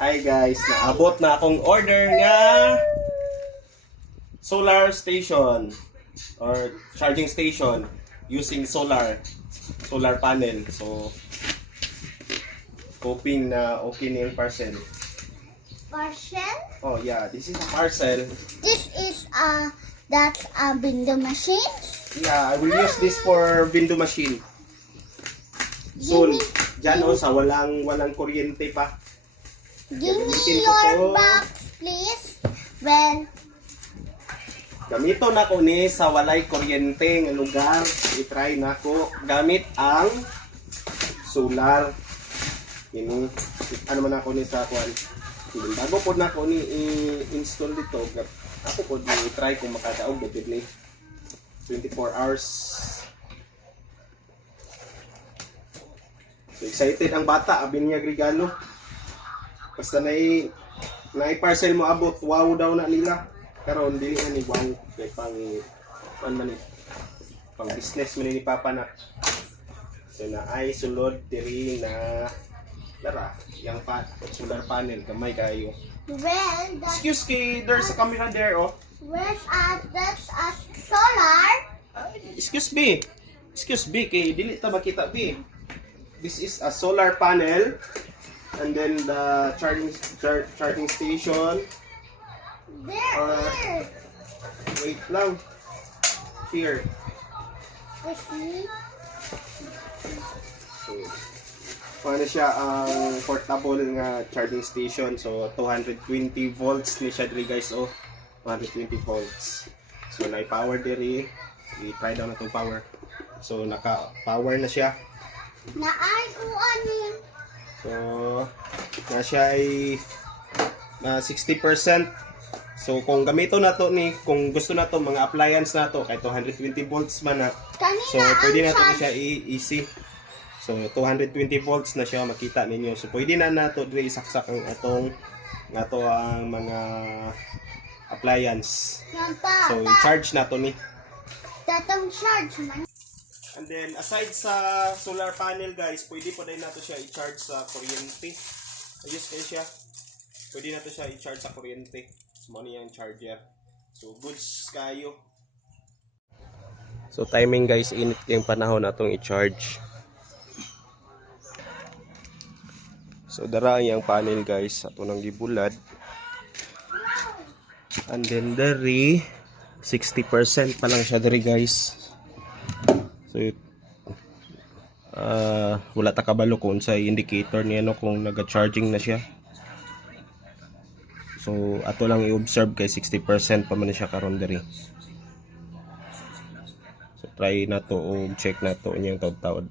Hi guys, naabot na akong order nga solar station or charging station using solar panel. So hoping na okay na yung parcel. Parcel? Oh yeah, this is a parcel. This is that's a window machine. Yeah, I will use this for window machine. Soon, dyan sa walang kuryente pa. Give me Gamitin ko your to. box, please. Well, Gamito na ko ni sa walay kuryente nga lugar. I-try na ko gamit ang solar. Ini ano man ako ni sa kuan. Bago po na ko ni i-install dito. Ako po i-try kung makadaog gabid ni 24 hours. So excited ang bata, abin niya regalo. Basta na-parcel mo abot, wow daw na nila. Karon dili ani wow kay pang pang business man ni Papa na. So na ay sulod diri na lara yang solar panel gamay kayo. well, Excuse me, there's a camera there oh. that's a solar. Excuse me, kay dili ta makita bi. This is a solar panel and then the charging station. There. Wait lang. Here. With me. So, paano siya ang portable nga charging station. So 220 volts ni siya diri guys oh. 220 volts. So na-power diri. I-try daw na itong power. So naka-power na siya. Naay ko ani. So na siya ay na 60%. So kung gamito na to ni, kung gusto na to mga appliance na to kay 220 volts man na. Kanina So pwede na to ang siya easy. So 220 volts na siya makita ninyo. So pwede na nato diri isaksak ang atong ang mga appliance. So i-charge na to ni. Tatang charge man. And then aside sa solar panel guys, pwede po din nato siya i-charge sa kuryente. Ayos kayo siya. Pwede nato siya i-charge sa kuryente. So money yung charger. So goods kayo. So timing guys, init yung panahon natong i-charge. So dara yung panel guys, ato nang gibulad. And then dari 60% pa lang siya dari guys. So wala ta kabalo kung sa indicator niya no kung naga-charging na siya. So ato lang i-observe kay 60% pa man siya karon diri. So try na to o check na to niyang tawd-tawd.